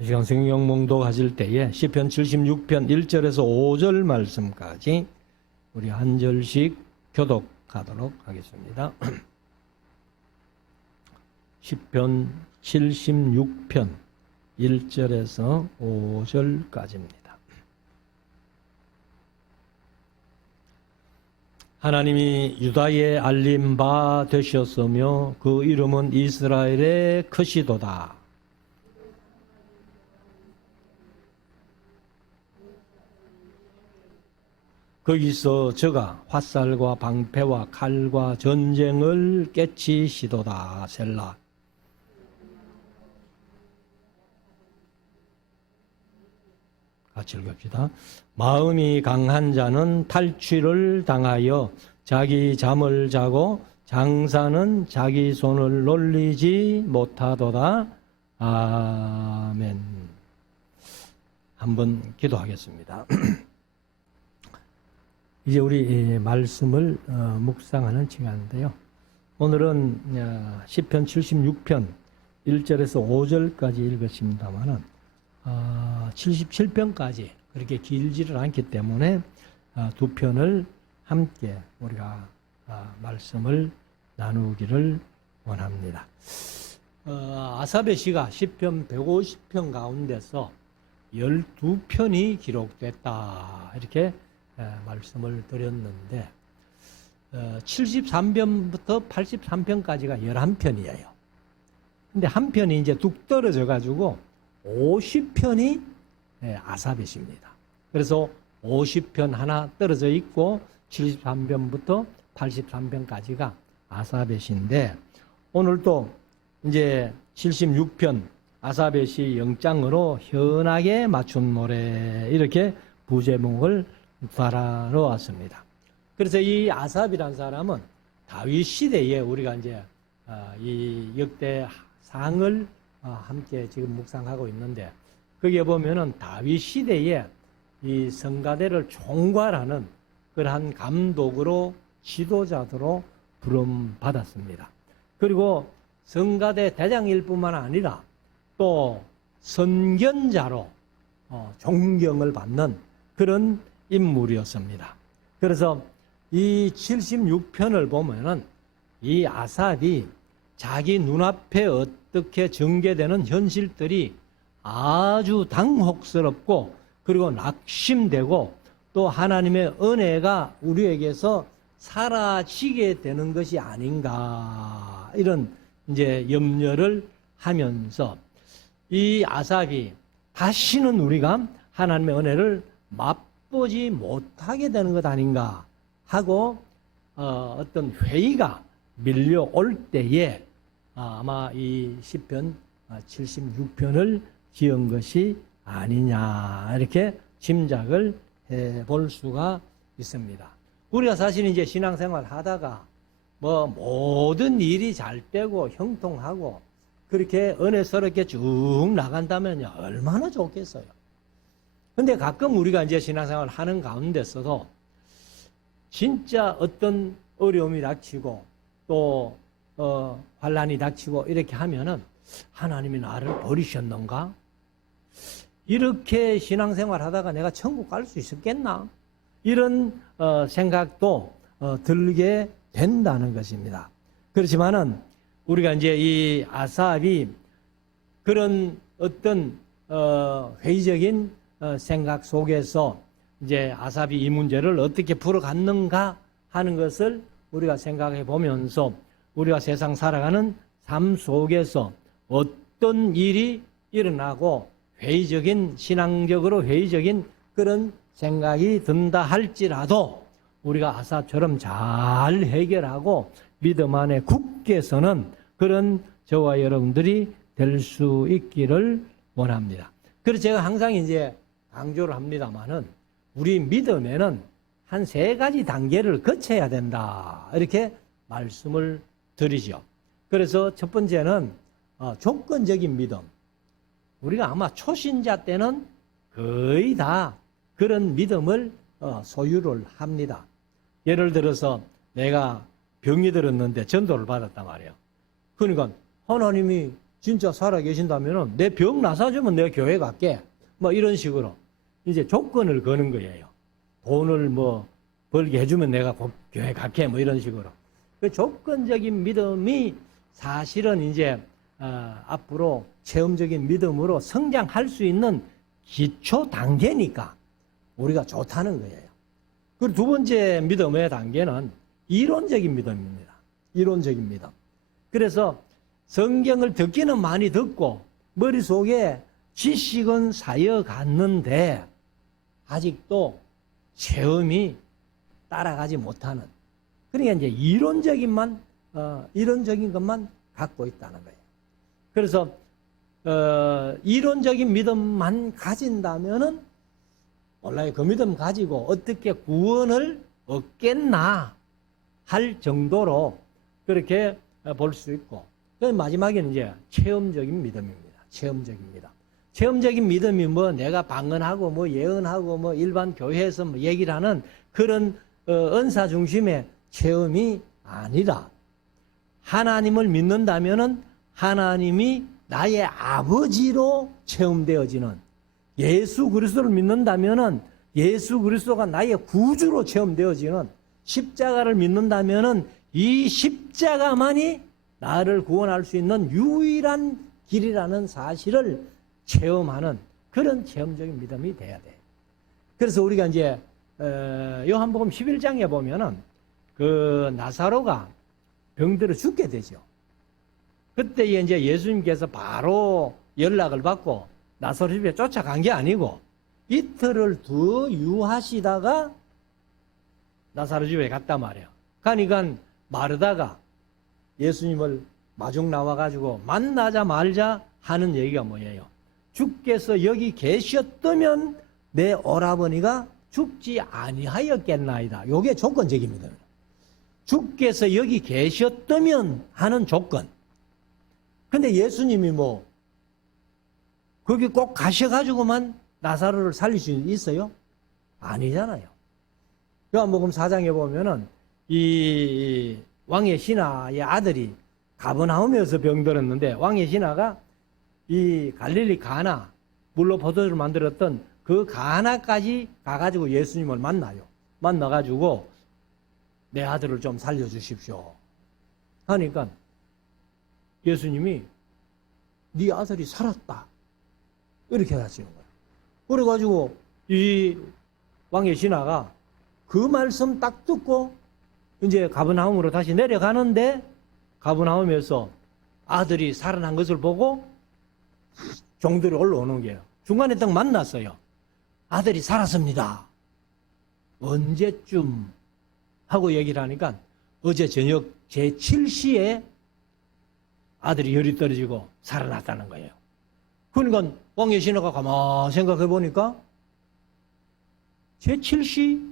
이 시간 성경 몽독하실 때에 시편 76편 1절에서 5절 말씀까지 우리 한 절씩 교독하도록 하겠습니다. 시편 76편 1절에서 5절까지입니다. 하나님이 유다에 알린 바 되셨으며 그 이름은 이스라엘의 크시도다. 거기서 저가 화살과 방패와 칼과 전쟁을 깨치시도다. 셀라. 같이 읽읍시다. 마음이 강한 자는 탈취를 당하여 자기 잠을 자고 장사는 자기 손을 놀리지 못하도다. 아멘. 한번 기도하겠습니다. 이제 우리 말씀을 묵상하는 시간인데요. 오늘은 시편 76편 1절에서 5절까지 읽었습니다만은 77편까지 그렇게 길지를 않기 때문에 두 편을 함께 우리가 말씀을 나누기를 원합니다. 아사베 시가 시편 150편 가운데서 12편이 기록됐다 이렇게 말씀을 드렸는데 73편부터 83편까지가 11편이에요. 근데 한 편이 이제 뚝 떨어져 가지고 50편이 아사벳입니다. 그래서 50편 하나 떨어져 있고 73편부터 83편까지가 아사벳인데 오늘 또 이제 76편 아사벳이 영장으로 현하게 맞춘 노래 이렇게 부제목을 달아놓았습니다. 그래서 이 아삽이라는 사람은 다윗 시대에 우리가 이제 이 역대 상을 함께 지금 묵상하고 있는데 거기에 보면은 다윗 시대에 이 성가대를 총괄하는 그러한 감독으로 지도자로 부름 받았습니다. 그리고 성가대 대장일 뿐만 아니라 또 선견자로 존경을 받는 그런 인물이었습니다. 그래서 이 76편을 보면은 이 아삽이 자기 눈앞에 어떻게 전개되는 현실들이 아주 당혹스럽고 그리고 낙심되고 또 하나님의 은혜가 우리에게서 사라지게 되는 것이 아닌가 이런 이제 염려를 하면서 이 아삽이 다시는 우리가 하나님의 은혜를 맛보지 못하게 되는 것 아닌가 하고 어떤 회의가 밀려올 때에 아마 이 시편 76편을 지은 것이 아니냐 이렇게 짐작을 해볼 수가 있습니다. 우리가 사실 이제 신앙생활 하다가 뭐 모든 일이 잘 되고 형통하고 그렇게 은혜스럽게 쭉 나간다면 얼마나 좋겠어요. 근데 가끔 우리가 이제 신앙생활 하는 가운데서도 진짜 어떤 어려움이 닥치고 또 환난이 닥치고 이렇게 하면은 하나님이 나를 버리셨는가? 이렇게 신앙생활 하다가 내가 천국 갈 수 있었겠나? 이런 생각도 들게 된다는 것입니다. 그렇지만은 우리가 이제 이 아삽이 그런 어떤 회의적인 생각 속에서 이제 아삽이 이 문제를 어떻게 풀어갔는가 하는 것을 우리가 생각해 보면서 우리가 세상 살아가는 삶 속에서 어떤 일이 일어나고 회의적인 신앙적으로 회의적인 그런 생각이 든다 할지라도 우리가 아삽처럼 잘 해결하고 믿음 안에 굳게 서는 그런 저와 여러분들이 될 수 있기를 원합니다. 그래서 제가 항상 이제 강조를 합니다만은 우리 믿음에는 한 3가지 단계를 거쳐야 된다 이렇게 말씀을 드리죠. 그래서 첫 번째는 조건적인 믿음. 우리가 아마 초신자 때는 거의 다 그런 믿음을 소유를 합니다. 예를 들어서 내가 병이 들었는데 전도를 받았단 말이에요. 그러니까 하나님이 진짜 살아 계신다면은 내 병 나사주면 내가 교회 갈게. 뭐 이런 식으로 이제 조건을 거는 거예요. 돈을 뭐 벌게 해주면 내가 교회 갈게. 뭐 이런 식으로. 그 조건적인 믿음이 사실은 이제 앞으로 체험적인 믿음으로 성장할 수 있는 기초 단계니까 우리가 좋다는 거예요. 그리고 두 번째 믿음의 단계는 이론적인 믿음입니다. 이론적인 믿음. 그래서 성경을 듣기는 많이 듣고 머릿속에 지식은 쌓여갔는데 아직도 체험이 따라가지 못하는, 그러니까 이제 이론적인 것만 갖고 있다는 거예요. 그래서 이론적인 믿음만 가진다면은 몰라요. 그 믿음 가지고 어떻게 구원을 얻겠나 할 정도로 그렇게 볼 수 있고, 마지막에는 이제 체험적인 믿음입니다. 체험적인 믿음. 체험적인 믿음이 뭐 내가 방언하고 뭐 예언하고 뭐 일반 교회에서 뭐 얘기를 하는 그런 은사 중심의 체험이 아니라, 하나님을 믿는다면은 하나님이 나의 아버지로 체험되어지는, 예수 그리스도를 믿는다면은 예수 그리스도가 나의 구주로 체험되어지는, 십자가를 믿는다면은 이 십자가만이 나를 구원할 수 있는 유일한 길이라는 사실을 체험하는 그런 체험적인 믿음이 돼야 돼. 그래서 우리가 이제 요한복음 11장에 보면은 그 나사로가 병들어 죽게 되죠. 그때 이제 예수님께서 바로 연락을 받고 나사로 집에 쫓아간 게 아니고 이틀을 더 유하시다가 나사로 집에 갔단 말이에요. 그러니까 마르다가 예수님을 마중 나와가지고 만나자 말자 하는 얘기가 뭐예요? 주께서 여기 계셨다면 내 오라버니가 죽지 아니하였겠나이다. 이게 조건적입니다. 주께서 여기 계셨다면 하는 조건. 근데 예수님이 뭐 거기 꼭 가셔가지고만 나사로를 살릴 수 있어요? 아니잖아요. 요한복음 4장에 보면은 이 왕의 신하의 아들이 가버나움에서 병들었는데, 왕의 신하가 이 갈릴리 가나, 물로 포도주를 만들었던 그 가나까지 가가지고 예수님을 만나요. 만나가지고 내 아들을 좀 살려주십시오 하니까 예수님이 네 아들이 살았다 이렇게 하시는 거예요. 그래가지고 이 왕의 신하가 그 말씀 딱 듣고 이제 가버나움으로 다시 내려가는데, 가버나움에서 아들이 살아난 것을 보고 종들이 올라오는 거예요. 중간에 딱 만났어요. 아들이 살았습니다. 언제쯤 하고 얘기를 하니까 어제 저녁 제7시에 아들이 열이 떨어지고 살아났다는 거예요. 그러니까 왕의 신하가 가만히 생각해 보니까 제7시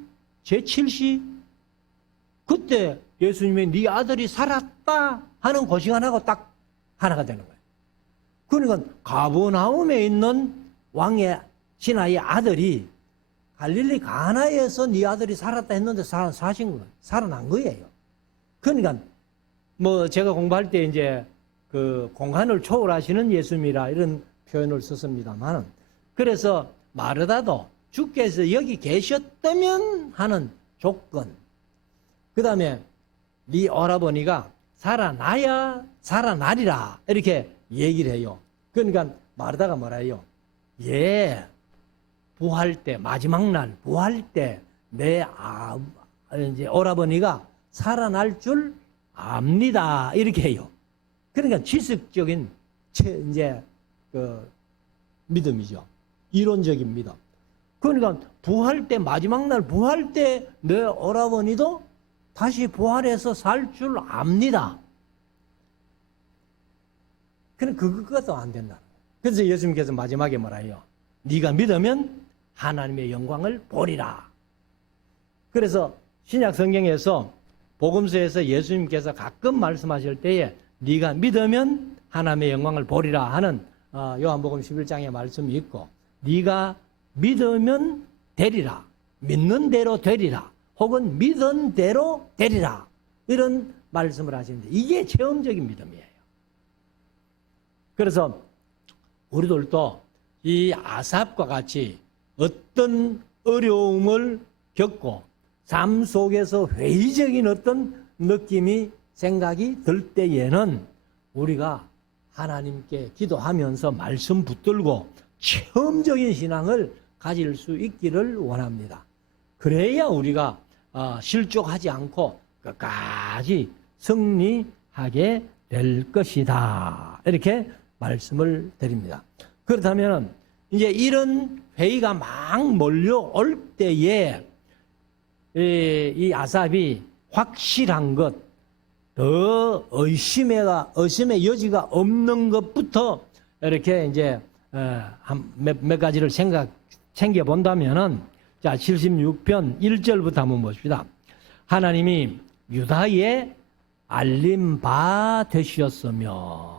그때 예수님이 네 아들이 살았다 하는 고시간하고 딱 하나가 되는 거예요. 그러니까 가버나움에 있는 왕의 신하의 아들이 갈릴리 가나에서 네 아들이 살았다 했는데 사신 거예요. 살아난 거예요. 그러니까 뭐 제가 공부할 때 이제 그 공간을 초월하시는 예수님이라 이런 표현을 썼습니다만, 그래서 마르다도 주께서 여기 계셨다면 하는 조건, 그 다음에 네 오라버니가 살아나야 살아나리라 이렇게 얘기를 해요. 그러니까 마르다가 뭐라 해요? 예, 부활 때, 마지막 날 부활 때 내 이제 오라버니가 살아날 줄 압니다 이렇게 해요. 그러니까 지식적인 이제 그 믿음이죠. 이론적인 믿음. 그러니까 부활 때, 마지막 날 부활 때 내 오라버니도 다시 부활해서 살 줄 압니다. 그럼 그것도 안 된다. 그래서 예수님께서 마지막에 뭐라 해요? 네가 믿으면 하나님의 영광을 보리라. 그래서 신약 성경에서 복음서에서 예수님께서 가끔 말씀하실 때에 네가 믿으면 하나님의 영광을 보리라 하는 요한복음 11장의 말씀이 있고, 네가 믿으면 되리라, 믿는 대로 되리라, 혹은 믿은 대로 되리라, 이런 말씀을 하시는데 이게 체험적인 믿음이에요. 그래서 우리들도 이 아삽과 같이 어떤 어려움을 겪고 삶 속에서 회의적인 어떤 느낌이 생각이 들 때에는 우리가 하나님께 기도하면서 말씀 붙들고 체험적인 신앙을 가질 수 있기를 원합니다. 그래야 우리가 실족하지 않고 끝까지 승리하게 될 것이다. 이렇게 말씀을 드립니다. 그렇다면 이제 이런 회의가 막 몰려올 때에 이 아삽이 확실한 것, 더 의심의 여지가 없는 것부터 이렇게 이제 몇 가지를 챙겨 본다면은 자 76편 1절부터 한번 봅시다. 하나님이 유다에 알림 바 되셨으며,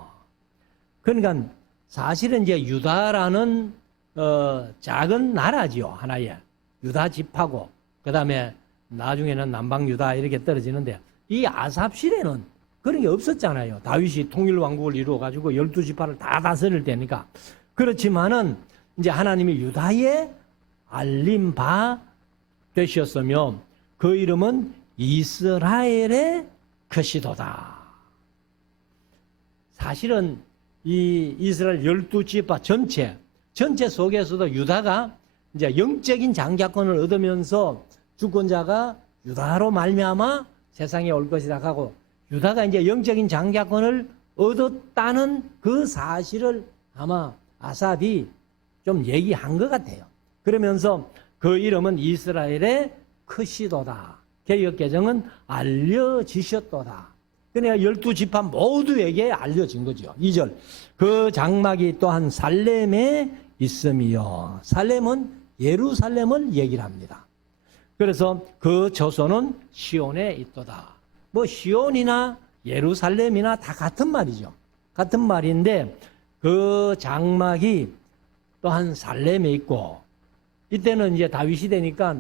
그러니까 사실은 이제 유다라는 작은 나라지요. 하나의 유다 집하고 그 다음에 나중에는 남방 유다 이렇게 떨어지는데, 이 아삽 시대는 그런 게 없었잖아요. 다윗이 통일왕국을 이루어가지고 12지파를 다 다스릴 때니까. 그렇지만은 이제 하나님이 유다에 알림 바 되셨으며 그 이름은 이스라엘의 크시도다. 사실은 이 이스라엘 12지파 전체 속에서도 유다가 이제 영적인 장자권을 얻으면서 주권자가 유다로 말미암아 세상에 올 것이라 하고, 유다가 이제 영적인 장자권을 얻었다는 그 사실을 아마 아삽이 좀 얘기한 것 같아요. 그러면서 그 이름은 이스라엘의 크시도다. 개역개정은 알려지셨도다. 그러니까 12지파 모두에게 알려진 거죠. 2절. 그 장막이 또한 살렘에 있음이요. 살렘은 예루살렘을 얘기를 합니다. 그래서 그 저소는 시온에 있도다. 뭐 시온이나 예루살렘이나 다 같은 말이죠. 같은 말인데 그 장막이 또한 살렘에 있고, 이때는 이제 다윗 시대니까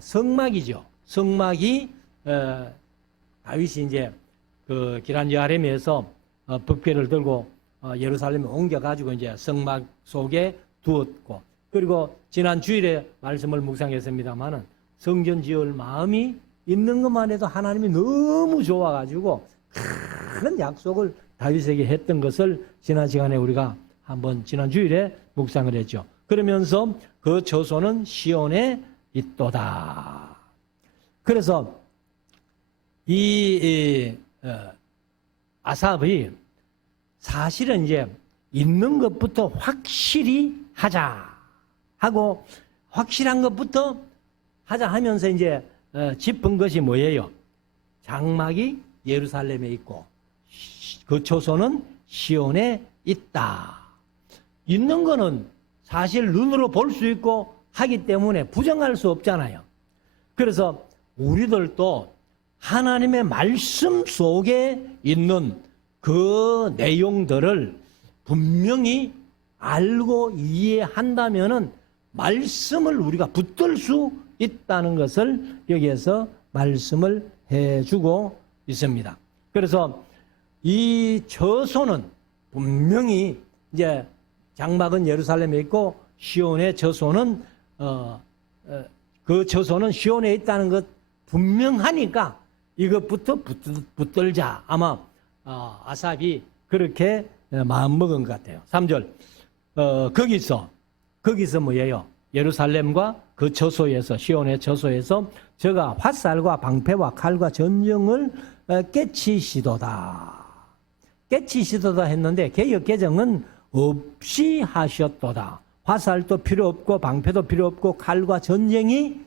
성막이죠. 성막이 다윗이 이제 그 기란 여아렘에서 법궤를 들고 예루살렘에 옮겨가지고 이제 성막 속에 두었고, 그리고 지난 주일에 말씀을 묵상했습니다만은 성전 지을 마음이 있는 것만 해도 하나님이 너무 좋아가지고 큰 약속을 다윗에게 했던 것을 지난 시간에 우리가 한번 지난 주일에 묵상을 했죠. 그러면서 그 저소는 시온에 있도다. 그래서 이 아삽이 사실은 이제 있는 것부터 확실히 하자 하고, 확실한 것부터 하자 하면서 이제 짚은 것이 뭐예요? 장막이 예루살렘에 있고 그 초소는 시온에 있다. 있는 거는 사실 눈으로 볼 수 있고 하기 때문에 부정할 수 없잖아요. 그래서 우리들도 하나님의 말씀 속에 있는 그 내용들을 분명히 알고 이해한다면은 말씀을 우리가 붙들 수 있다는 것을 여기에서 말씀을 해주고 있습니다. 그래서 이 저소는 분명히 이제 장막은 예루살렘에 있고 시온의 저소는 그 저소는 시온에 있다는 것 분명하니까 이것부터 붙들자. 아마 아삽이 그렇게 마음먹은 것 같아요. 3절. 거기서 뭐예요? 예루살렘과 그 저소에서, 시온의 저소에서 저가 화살과 방패와 칼과 전령을 깨치시도다. 깨치시도다 했는데 개역개정은 없이 하셨도다. 화살도 필요 없고 방패도 필요 없고 칼과 전쟁이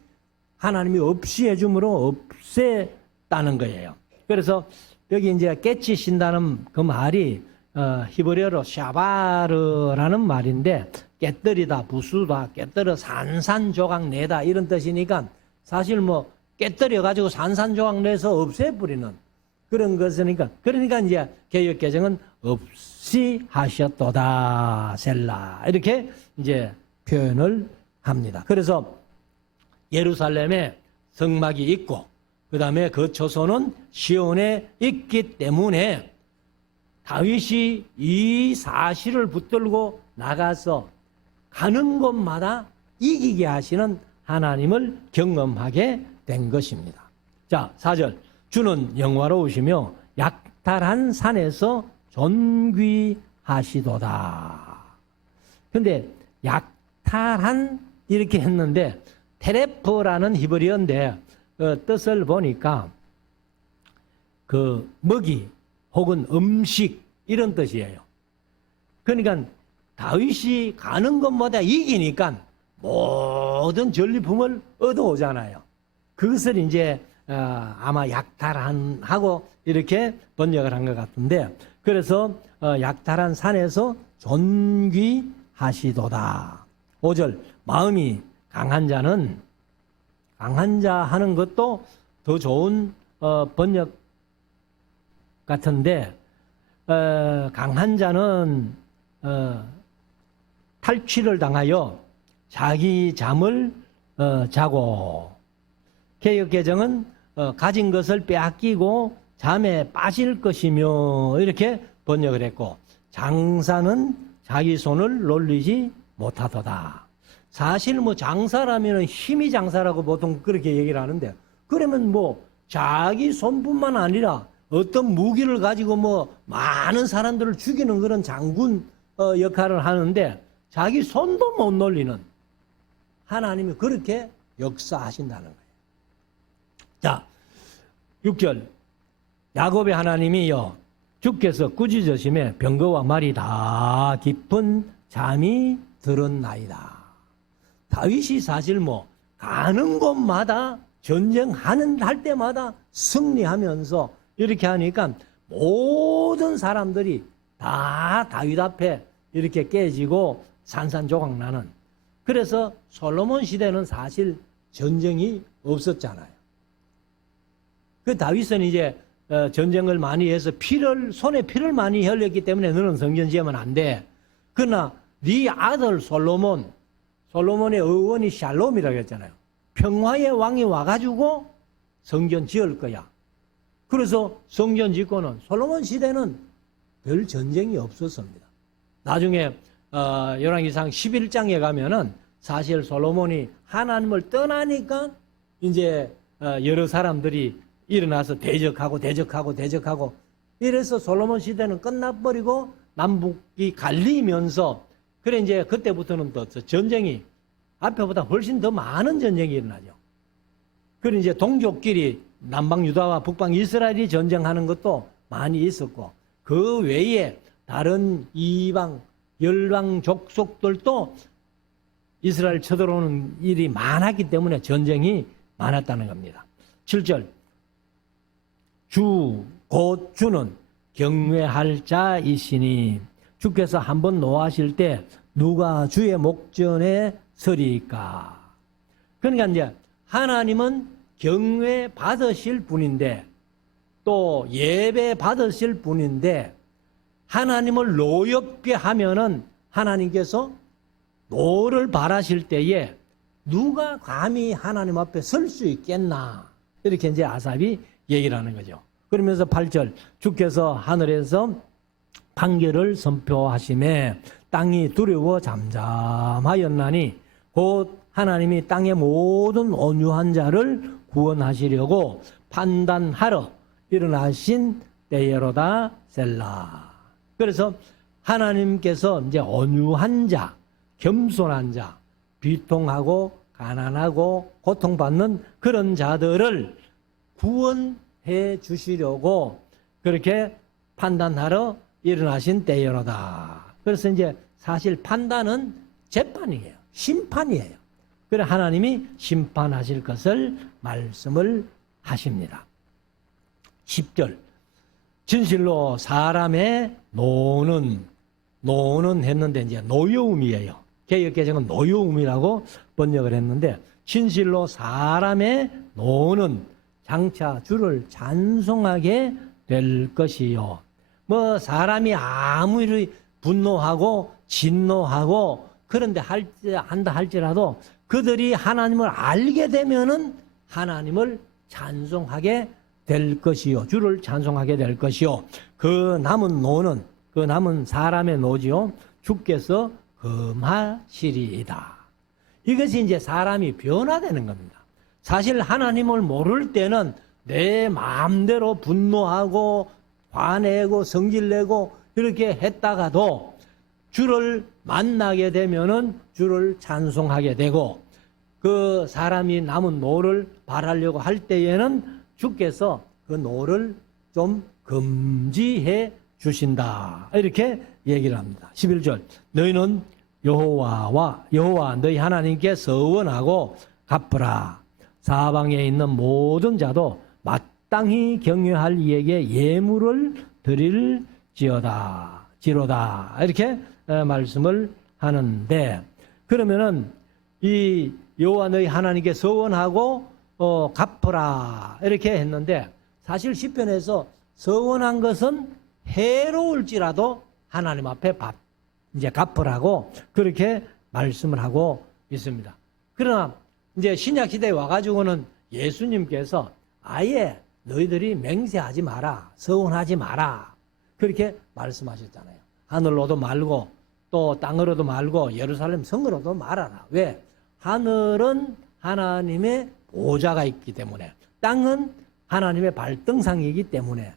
하나님이 없이 해줌으로 없앴다는 거예요. 그래서 여기 이제 깨치신다는 그 말이 히브리어로 샤바르라는 말인데 깨뜨리다, 부수다, 깨뜨려 산산조각 내다 이런 뜻이니까 사실 뭐 깨뜨려 가지고 산산조각 내서 없애버리는 그런 것이니까, 그러니까 이제 개역개정은 없이 하셨도다 셀라 이렇게 이제 표현을 합니다. 그래서 예루살렘에 성막이 있고 그 다음에 그 초소는 시온에 있기 때문에 다윗이 이 사실을 붙들고 나가서 가는 곳마다 이기게 하시는 하나님을 경험하게 된 것입니다. 자, 4절. 주는 영화로우시며 약탈한 산에서 존귀하시도다. 근데 약탈한 이렇게 했는데 테레프라는 히브리어인데 뜻을 보니까 그 먹이 혹은 음식 이런 뜻이에요. 그러니까 다윗이 가는 것마다 이기니까 모든 전리품을 얻어오잖아요. 그것을 이제 아마 약탈하고 이렇게 번역을 한 것 같은데, 그래서 약탈한 산에서 존귀하시도다. 5절. 마음이 강한 자는, 강한 자 하는 것도 더 좋은 번역 같은데, 강한 자는 탈취를 당하여 자기 잠을 자고, 개역개정은 가진 것을 빼앗기고 잠에 빠질 것이며 이렇게 번역을 했고, 장사는 자기 손을 놀리지 못하도다. 사실 뭐 장사라면 힘이 장사라고 보통 그렇게 얘기를 하는데, 그러면 뭐 자기 손뿐만 아니라 어떤 무기를 가지고 뭐 많은 사람들을 죽이는 그런 장군 역할을 하는데 자기 손도 못 놀리는 하나님이 그렇게 역사하신다는 거예요. 자, 6절. 야곱의 하나님이여 주께서 꾸짖으심에 병거와 말이 다 깊은 잠이 들었나이다. 다윗이 사실 뭐 가는 곳마다 전쟁하는 할 때마다 승리하면서 이렇게 하니까 모든 사람들이 다 다윗 앞에 이렇게 깨지고 산산조각 나는. 그래서 솔로몬 시대는 사실 전쟁이 없었잖아요. 그 다윗은 이제 전쟁을 많이 해서 손에 피를 많이 흘렸기 때문에 너는 성전 지으면 안 돼. 그러나 네 아들 솔로몬의 의원이 샬롬이라고 했잖아요. 평화의 왕이 와가지고 성전 지을 거야. 그래서 성전 짓고는 솔로몬 시대는 별 전쟁이 없었습니다. 나중에 열왕기상 11장에 가면은 사실 솔로몬이 하나님을 떠나니까 이제 여러 사람들이 일어나서 대적하고 이래서 솔로몬 시대는 끝나버리고 남북이 갈리면서, 그래 이제 그때부터는 또 전쟁이 앞에보다 훨씬 더 많은 전쟁이 일어나죠. 그래 이제 동족끼리 남방 유다와 북방 이스라엘이 전쟁하는 것도 많이 있었고, 그 외에 다른 이방 열방 족속들도 이스라엘 쳐들어오는 일이 많았기 때문에 전쟁이 많았다는 겁니다. 7절. 곧 주는 경외할 자이시니 주께서 한번 노하실 때 누가 주의 목전에 서리까. 그러니까 이제 하나님은 경외 받으실 분인데 또 예배 받으실 분인데, 하나님을 노엽게 하면은 하나님께서 노를 바라실 때에 누가 감히 하나님 앞에 설 수 있겠나, 이렇게 이제 아삽이 얘기를 하는 거죠. 그러면서 8절. 주께서 하늘에서 판결을 선포하심에 땅이 두려워 잠잠하였나니 곧 하나님이 땅의 모든 온유한 자를 구원하시려고 판단하러 일어나신 때에로다 셀라. 그래서 하나님께서 이제 온유한 자, 겸손한 자, 비통하고 가난하고 고통받는 그런 자들을 구원해 주시려고 그렇게 판단하러 일어나신 때여로다. 그래서 이제 사실 판단은 재판이에요. 심판이에요. 그래 하나님이 심판하실 것을 말씀을 하십니다. 10절. 진실로 사람의 노는 했는데 이제 노여움이에요. 개역개정은 노여움이라고 번역을 했는데, 진실로 사람의 노는 장차 주를 찬송하게 될 것이요. 뭐 사람이 아무리 분노하고 진노하고 그런데 한다 할지라도 그들이 하나님을 알게 되면은 하나님을 찬송하게 될 것이요. 주를 찬송하게 될 것이요. 그 남은 노는, 그 남은 사람의 노지요. 주께서 금하시리이다. 이것이 이제 사람이 변화되는 겁니다. 사실 하나님을 모를 때는 내 마음대로 분노하고 화내고 성질내고 이렇게 했다가도 주를 만나게 되면은 주를 찬송하게 되고, 그 사람이 남은 노를 발하려고 할 때에는 주께서 그 노를 좀 금지해 주신다. 이렇게 얘기를 합니다. 11절. 너희는 여호와 너희 하나님께 서원하고 갚으라. 사방에 있는 모든 자도 마땅히 경외할 이에게 예물을 드릴지로다. 이렇게 말씀을 하는데, 그러면은 이 여호와 너희 하나님께 서원하고 갚으라 이렇게 했는데, 사실 시편에서 서원한 것은 해로울지라도 하나님 앞에 이제 갚으라고 그렇게 말씀을 하고 있습니다. 그러나 이제 신약 시대에 와가지고는 예수님께서 아예 너희들이 맹세하지 마라, 서원하지 마라 그렇게 말씀하셨잖아요. 하늘로도 말고 또 땅으로도 말고 예루살렘 성으로도 말하라. 왜? 하늘은 하나님의 보좌가 있기 때문에, 땅은 하나님의 발등상이기 때문에,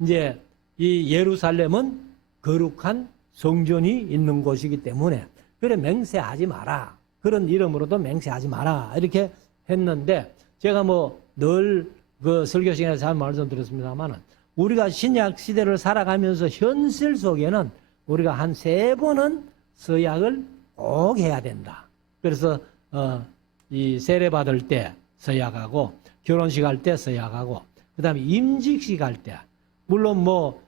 이제 이 예루살렘은 거룩한 성전이 있는 곳이기 때문에, 그래 맹세하지 마라. 그런 이름으로도 맹세하지 마라. 이렇게 했는데, 제가 뭐 늘 그 설교 시간에 잘 말씀드렸습니다만은, 우리가 신약 시대를 살아가면서 현실 속에는 우리가 한 3번은 서약을 꼭 해야 된다. 그래서 이 세례 받을 때 서약하고, 결혼식 할 때 서약하고, 그다음에 임직식 할 때, 물론 뭐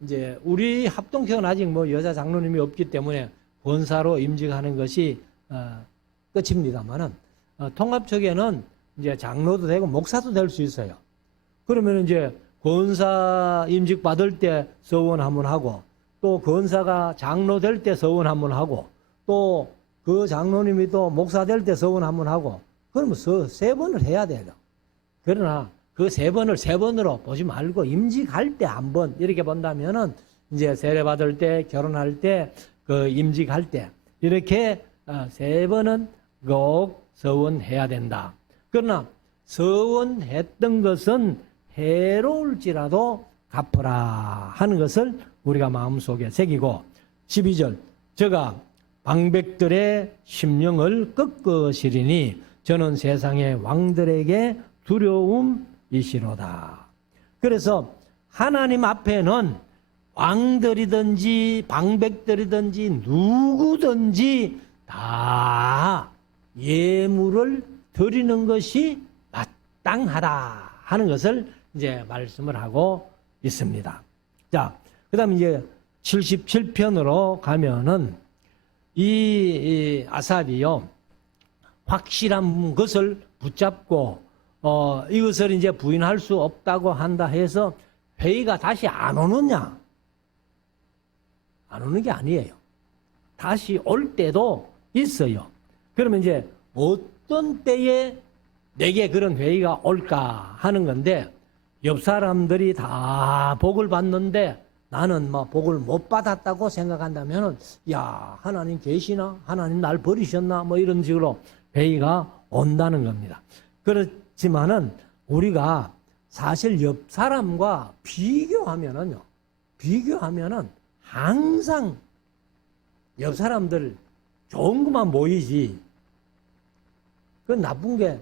이제 우리 합동교회는 아직 뭐 여자 장로님이 없기 때문에 권사로 임직하는 것이 끝입니다만은, 통합적에는 이제 장로도 되고 목사도 될 수 있어요. 그러면 이제 권사 임직 받을 때 서원 한번 하고, 또 권사가 장로 될 때 서원 한번 하고, 또 그 장로님이 또 목사 될 때 서원 한번 하고, 그러면 3번을 해야 돼요. 그러나 그 3번을 3번으로 보지 말고 임직할 때 한 번 이렇게 본다면은, 이제 세례 받을 때, 결혼할 때, 그 임직할 때 이렇게 3번은 꼭 서원해야 된다. 그러나 서원했던 것은 해로울지라도 갚으라 하는 것을 우리가 마음속에 새기고, 12절. 저가 방백들의 심령을 꺾으시리니 저는 세상의 왕들에게 두려움이시로다. 그래서 하나님 앞에는 왕들이든지 방백들이든지 누구든지 다 예물을 드리는 것이 마땅하다 하는 것을 이제 말씀을 하고 있습니다. 자, 그 다음에 이제 77편으로 가면은 이 아삽이요, 확실한 것을 붙잡고 이것을 이제 부인할 수 없다고 한다 해서 회의가 다시 안 오느냐? 안 오는 게 아니에요. 다시 올 때도 있어요. 그러면 이제 어떤 때에 내게 그런 회의가 올까 하는 건데, 옆 사람들이 다 복을 받는데 나는 뭐 복을 못 받았다고 생각한다면은, 야, 하나님 계시나? 하나님 날 버리셨나? 뭐 이런 식으로 회의가 온다는 겁니다. 그렇지만은 우리가 사실 옆 사람과 비교하면은 항상 옆 사람들 좋은 것만 보이지, 그 나쁜 게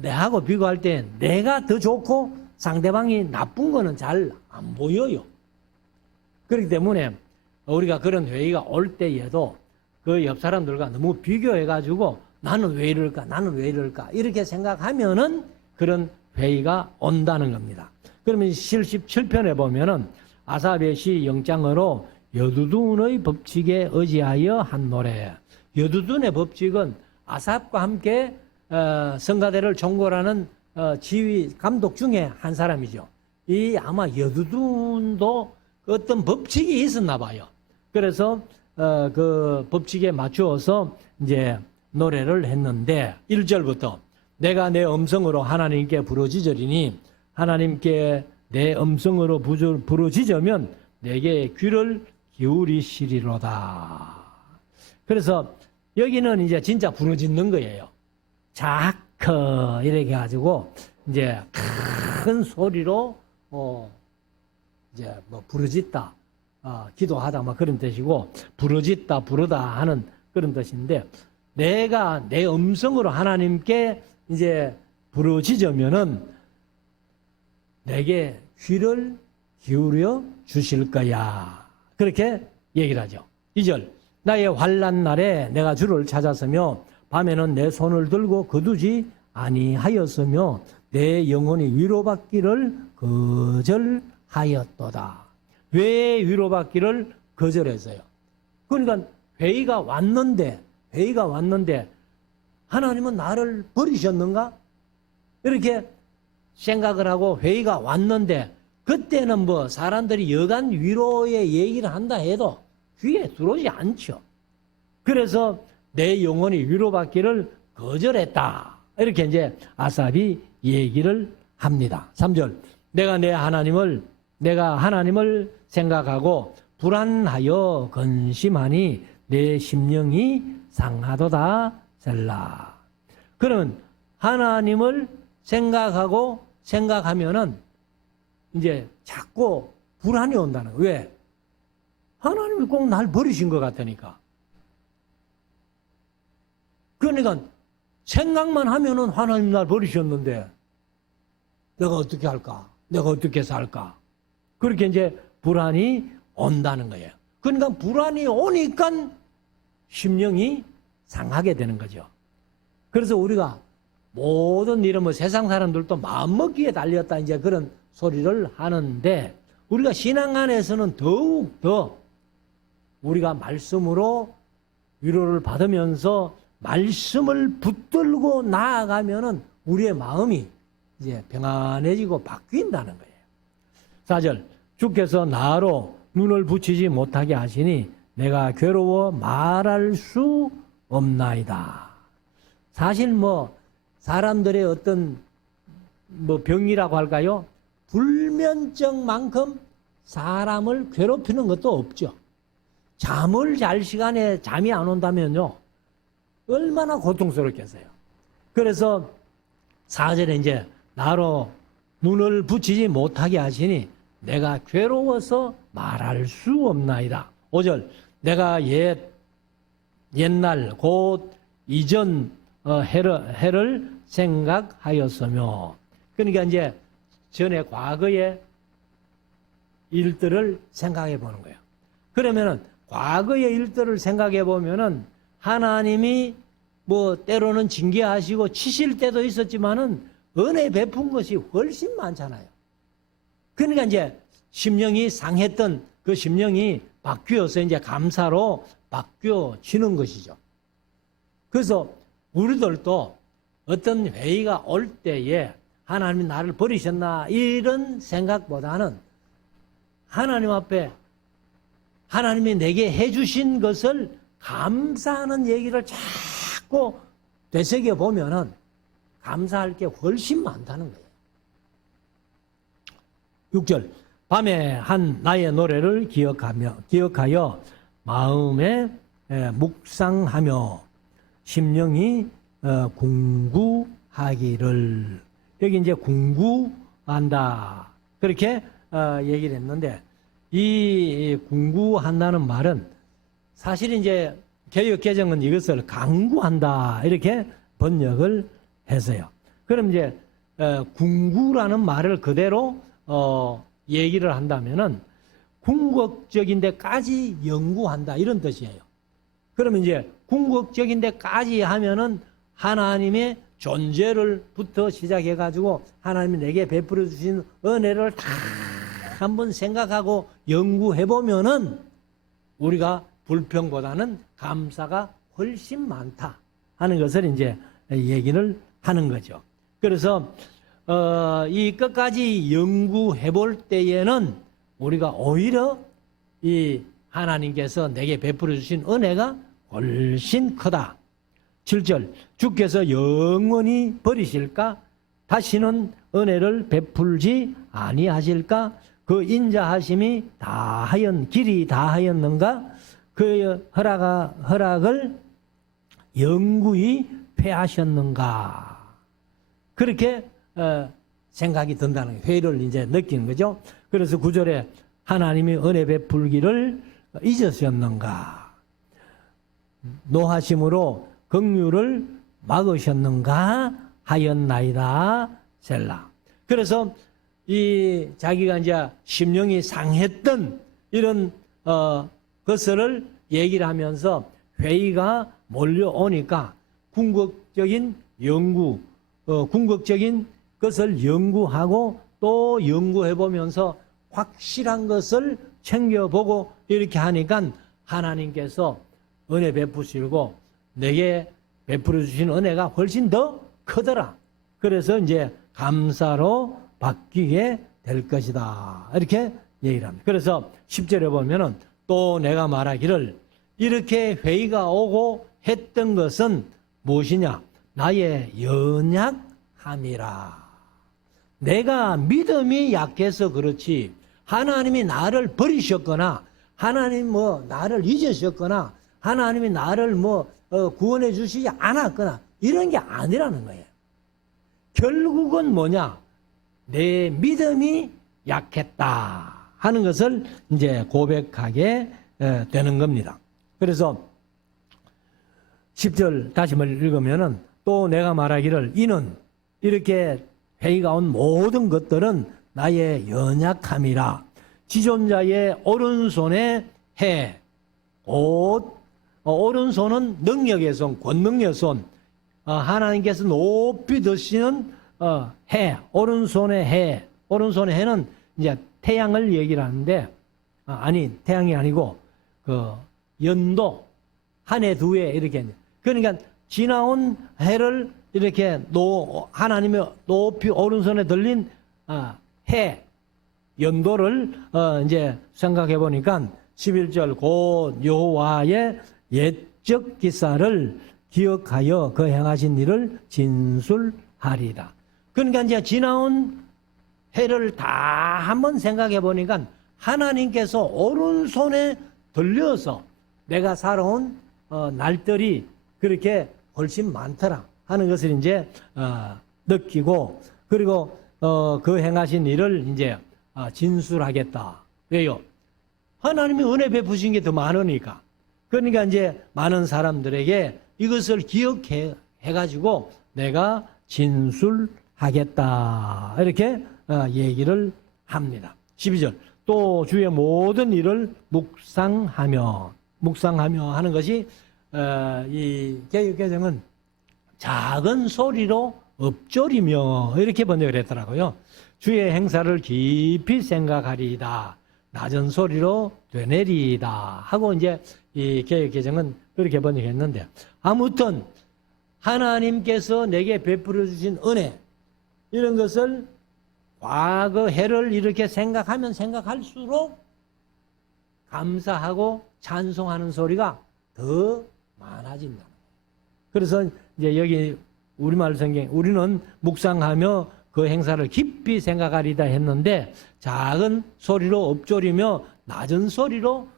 내하고 비교할 때 내가 더 좋고 상대방이 나쁜 거는 잘 안 보여요. 그렇기 때문에 우리가 그런 회의가 올 때에도 그 옆 사람들과 너무 비교해가지고 나는 왜 이럴까 이렇게 생각하면은 그런 회의가 온다는 겁니다. 그러면 77편에 보면은 아삽의 시 영장으로 여두둔의 법칙에 의지하여 한 노래. 여두둔의 법칙은 아삽과 함께 성가대를 종궐하는 지휘 감독 중에 한 사람이죠. 이 아마 여두둔도 어떤 법칙이 있었나 봐요. 그래서 그 법칙에 맞추어서 이제 노래를 했는데, 1절부터 내가 내 음성으로 하나님께 부르짖으리니 하나님께 내 음성으로 부르짖으면 내게 귀를 기울이시리로다. 그래서 여기는 이제 진짜 부르짖는 거예요. 자크 이렇게 가지고 이제 큰 소리로 이제 뭐 부르짖다, 기도하다 뭐 그런 뜻이고, 부르짖다, 부르다 하는 그런 뜻인데, 내가 내 음성으로 하나님께 이제 부르짖으면은 내게 귀를 기울여 주실 거야. 그렇게 얘기를 하죠. 2절. 나의 환난 날에 내가 주를 찾았으며 밤에는 내 손을 들고 거두지 아니하였으며 내 영혼이 위로받기를 거절하였도다. 왜 위로받기를 거절했어요? 그러니까 회의가 왔는데 하나님은 나를 버리셨는가? 이렇게 생각을 하고 회의가 왔는데, 그때는 뭐 사람들이 여간 위로의 얘기를 한다 해도 귀에 들어오지 않죠. 그래서 내 영혼이 위로받기를 거절했다. 이렇게 이제 아삽이 얘기를 합니다. 3절. 내가 하나님을 생각하고 불안하여 근심하니 내 심령이 상하도다 셀라. 그러면 하나님을 생각하면은 이제 자꾸 불안이 온다는 거예요. 왜? 하나님이 꼭 날 버리신 것 같으니까. 그러니까 생각만 하면은 하나님 날 버리셨는데 내가 어떻게 할까? 내가 어떻게 살까? 그렇게 이제 불안이 온다는 거예요. 그러니까 불안이 오니까 심령이 상하게 되는 거죠. 그래서 우리가 모든 일은 뭐 세상 사람들도 마음먹기에 달렸다 이제 그런 소리를 하는데, 우리가 신앙 안에서는 더욱 더 우리가 말씀으로 위로를 받으면서 말씀을 붙들고 나아가면은 우리의 마음이 이제 평안해지고 바뀐다는 거예요. 4절. 주께서 나로 눈을 붙이지 못하게 하시니 내가 괴로워 말할 수 없나이다. 사실 뭐 사람들의 어떤 뭐 병이라고 할까요? 불면증만큼 사람을 괴롭히는 것도 없죠. 잠을 잘 시간에 잠이 안 온다면요, 얼마나 고통스럽겠어요. 그래서 4절에 이제 나로 눈을 붙이지 못하게 하시니 내가 괴로워서 말할 수 없나이다. 5절. 내가 옛날 곧 이전 해를 생각하였으며, 그러니까 이제 전에 과거의 일들을 생각해 보는 거예요. 그러면은 과거의 일들을 생각해 보면은 하나님이 뭐 때로는 징계하시고 치실 때도 있었지만은 은혜 베푼 것이 훨씬 많잖아요. 그러니까 이제 심령이 상했던 그 심령이 바뀌어서 이제 감사로 바뀌어지는 것이죠. 그래서 우리들도 어떤 회의가 올 때에 하나님이 나를 버리셨나 이런 생각보다는 하나님 앞에 하나님이 내게 해주신 것을 감사하는 얘기를 자꾸 되새겨 보면은 감사할 게 훨씬 많다는 거예요. 6절. 밤에 한 나의 노래를 기억하여 마음에 묵상하며 심령이 궁구하기를. 여기 이제 궁구한다. 그렇게 얘기를 했는데, 이 궁구한다는 말은 사실 이제 개역개정은 이것을 강구한다. 이렇게 번역을 했어요. 그럼 이제 궁구라는 말을 그대로 얘기를 한다면은 궁극적인 데까지 연구한다. 이런 뜻이에요. 그러면 이제 궁극적인 데까지 하면은 하나님의 존재를부터 시작해가지고 하나님이 내게 베풀어 주신 은혜를 다 한번 생각하고 연구해보면은 우리가 불평보다는 감사가 훨씬 많다 하는 것을 이제 얘기를 하는 거죠. 그래서 이 끝까지 연구해볼 때에는 우리가 오히려 이 하나님께서 내게 베풀어 주신 은혜가 훨씬 크다. 7절 주께서 영원히 버리실까? 다시는 은혜를 베풀지 아니하실까? 그 인자하심이 길이 다하였는가? 그의 허락을 영구히 폐하셨는가? 그렇게 생각이 든다는 거예요. 회의를 이제 느끼는 거죠. 그래서 9절에 하나님이 은혜 베풀기를 잊으셨는가? 노하심으로 긍휼을 막으셨는가 하였나이다. 셀라. 그래서 이 자기가 이제 심령이 상했던 이런 것을 얘기를 하면서 회의가 몰려오니까 궁극적인 것을 연구하고 또 연구해 보면서 확실한 것을 챙겨보고 이렇게 하니까 하나님께서 은혜 베푸시고 내게 베풀어 주신 은혜가 훨씬 더 크더라. 그래서 이제 감사로 바뀌게 될 것이다. 이렇게 얘기를 합니다. 그래서 10절에 보면은 또 내가 말하기를 이렇게 회의가 오고 했던 것은 무엇이냐? 나의 연약함이라. 내가 믿음이 약해서 그렇지 하나님이 나를 버리셨거나 하나님 나를 잊으셨거나 하나님이 나를 구원해 주시지 않았거나 이런 게 아니라는 거예요. 결국은 뭐냐? 내 믿음이 약했다 하는 것을 이제 고백하게 되는 겁니다. 그래서 10절 다시 읽으면은 또 내가 말하기를 이는 이렇게 회의가 온 모든 것들은 나의 연약함이라. 지존자의 오른손에 해. 오른손은 능력의 손, 권능의 손. 하나님께서 높이 드시는 해. 오른손의 해. 오른손의 해는 이제 태양을 얘기를 하는데, 태양이 아니고, 연도, 한 해, 두 해, 이렇게. 그러니까 지나온 해를 이렇게 하나님의 높이 오른손에 들린 해, 연도를 이제 생각해 보니까 11절 곧 여호와의 옛적 기사를 기억하여 그 행하신 일을 진술하리라. 그러니까 이제 지나온 해를 다 한번 생각해 보니까 하나님께서 오른손에 들려서 내가 살아온 날들이 그렇게 훨씬 많더라 하는 것을 이제 느끼고 그리고 그 행하신 일을 이제 진술하겠다. 왜요? 하나님이 은혜 베푸신 게 더 많으니까. 그러니까 이제 많은 사람들에게 이것을 기억해 가지고 내가 진술하겠다. 이렇게 얘기를 합니다. 12절. 또 주의 모든 일을 묵상하며 하는 것이 이 개역개정은 작은 소리로 읊조리며 이렇게 번역을 했더라고요. 주의 행사를 깊이 생각하리이다. 낮은 소리로 되뇌리이다. 하고 이제 이 개역개정은 그렇게 번역했는데 아무튼 하나님께서 내게 베풀어 주신 은혜 이런 것을 과거 해를 이렇게 생각하면 생각할수록 감사하고 찬송하는 소리가 더 많아진다. 그래서 이제 여기 우리말 성경 우리는 묵상하며 그 행사를 깊이 생각하리다 했는데 작은 소리로 읊조리며 낮은 소리로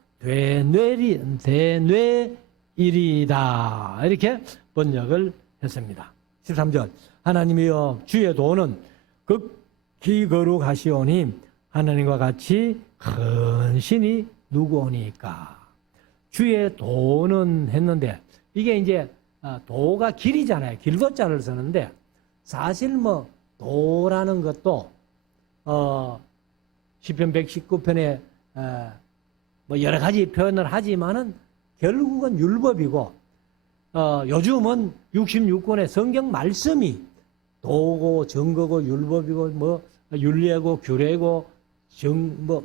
되뇌이리다 이렇게 번역을 했습니다. 13절 하나님이여 주의 도는 극히 거룩하시오니 하나님과 같이 큰 신이 누구오니까. 주의 도는 했는데 이게 이제 도가 길이잖아요. 길도자를 쓰는데 사실 도라는 것도 시편 119편에 여러 가지 표현을 하지만은 결국은 율법이고 요즘은 66권의 성경 말씀이 도고 정거고 율법이고 윤례고 규례고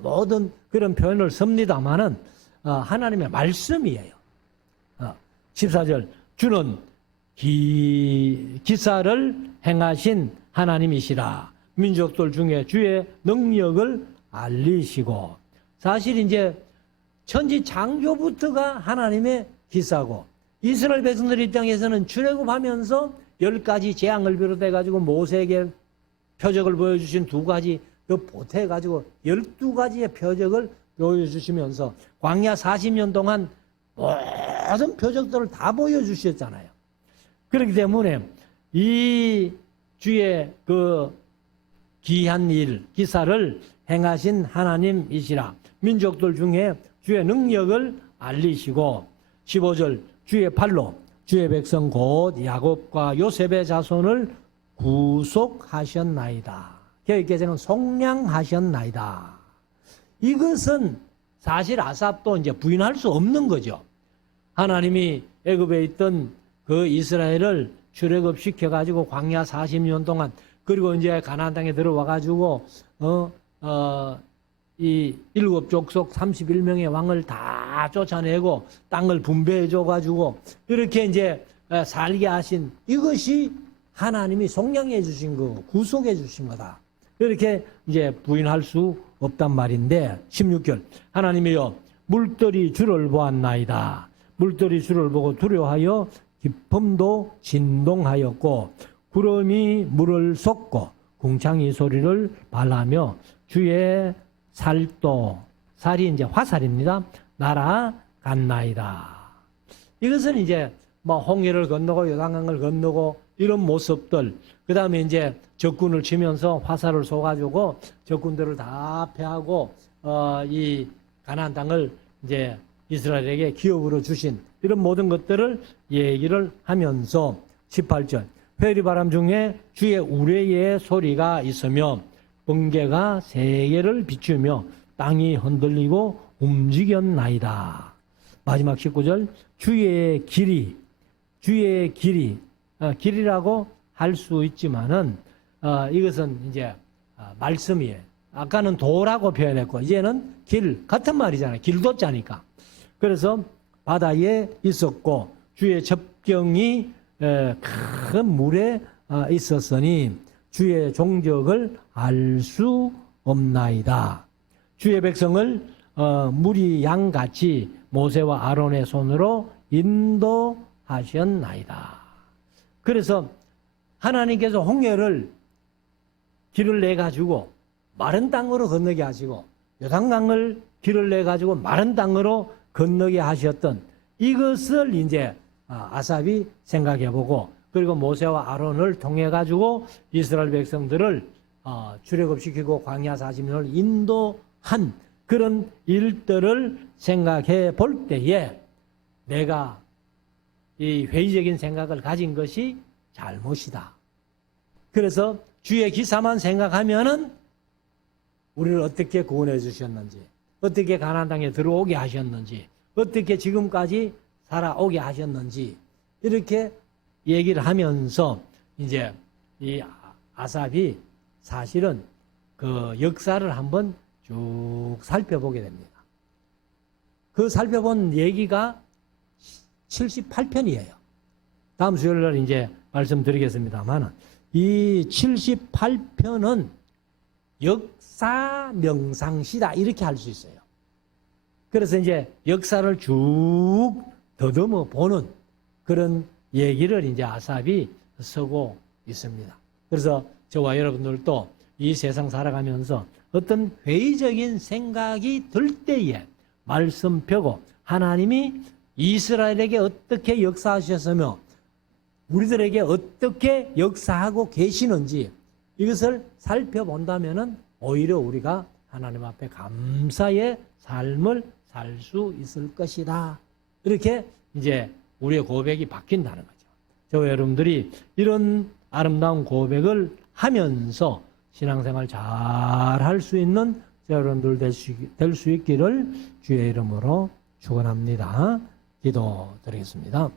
모든 그런 표현을 씁니다만은 하나님의 말씀이에요. 14절 주는 기사를 행하신 하나님이시라. 민족들 중에 주의 능력을 알리시고 사실 이제 천지 창조부터가 하나님의 기사고 이스라엘 백성들 입장에서는 출애굽하면서 10가지 재앙을 비롯해가지고 모세에게 표적을 보여주신 2가지 그 보태가지고 12가지의 표적을 보여주시면서 광야 40년 동안 모든 표적들을 다 보여주셨잖아요. 그렇기 때문에 이 주의 그 귀한 일, 기사를 행하신 하나님이시라. 민족들 중에 주의 능력을 알리시고 15절 주의 팔로 주의 백성 곧 야곱과 요셉의 자손을 구속하셨나이다. 개혁개정은 속량하셨나이다. 이것은 사실 아삽도 이제 부인할 수 없는 거죠. 하나님이 애굽에 있던 그 이스라엘을 출애굽시켜 가지고 광야 40년 동안 그리고 이제 가나안 땅에 들어와 가지고 이 7족속 31명의 왕을 다 쫓아내고 땅을 분배해 줘 가지고 이렇게 이제 살게 하신 이것이 하나님이 속량해 주신 거, 구속해 주신 거다. 이렇게 이제 부인할 수 없단 말인데 16절 하나님이여 물들이 주를 보았나이다. 물들이 주를 보고 두려워하여 깊음도 진동하였고 구름이 물을 솟고 궁창이 소리를 발하며 주의 살도 살이 이제 화살입니다. 날아갔나이다. 이것은 이제 뭐 홍해를 건너고 요단강을 건너고 이런 모습들 그 다음에 이제 적군을 치면서 화살을 쏘가지고 적군들을 다 패하고 이 가나안 땅을 이제 이스라엘에게 기업으로 주신 이런 모든 것들을 얘기를 하면서 18절 회리바람 중에 주의 우레의 소리가 있으며 번개가 세계를 비추며 땅이 흔들리고 움직였나이다. 마지막 19절 주의 길이 길이라고 할 수 있지만은 이것은 이제 말씀이에요. 아까는 도라고 표현했고 이제는 길 같은 말이잖아요. 길도 짜니까. 그래서 바다에 있었고 주의 접경이 큰 물에 있었으니 주의 종적을 알 수 없나이다. 주의 백성을 물이 양같이 모세와 아론의 손으로 인도하셨나이다. 그래서 하나님께서 홍해를 길을 내 가지고 마른 땅으로 건너게 하시고 요단강을 길을 내 가지고 마른 땅으로 건너게 하셨던 이것을 이제 아삽이 생각해보고 그리고 모세와 아론을 통해 가지고 이스라엘 백성들을 출애굽시키고 광야 40년을 인도한 그런 일들을 생각해 볼 때에 내가 이 회의적인 생각을 가진 것이 잘못이다. 그래서 주의 기사만 생각하면은 우리를 어떻게 구원해 주셨는지, 어떻게 가나안 땅에 들어오게 하셨는지, 어떻게 지금까지 살아오게 하셨는지 이렇게 얘기를 하면서 이제 이 아삽이 사실은 그 역사를 한번 쭉 살펴보게 됩니다. 그 살펴본 얘기가 78편이에요. 다음 수요일 날 이제 말씀드리겠습니다만 이 78편은 역사 명상시다 이렇게 할 수 있어요. 그래서 이제 역사를 쭉 더듬어 보는 그런 얘기를 이제 아삽이 쓰고 있습니다. 그래서 저와 여러분들도 이 세상 살아가면서 어떤 회의적인 생각이 들 때에 말씀 펴고 하나님이 이스라엘에게 어떻게 역사하셨으며 우리들에게 어떻게 역사하고 계시는지 이것을 살펴본다면은 오히려 우리가 하나님 앞에 감사의 삶을 살 수 있을 것이다. 이렇게 이제 우리의 고백이 바뀐다는 거죠. 저와 여러분들이 이런 아름다운 고백을 하면서 신앙생활 잘 할 수 있는 여러분들 될 수 있기를 주의 이름으로 축원합니다. 기도드리겠습니다.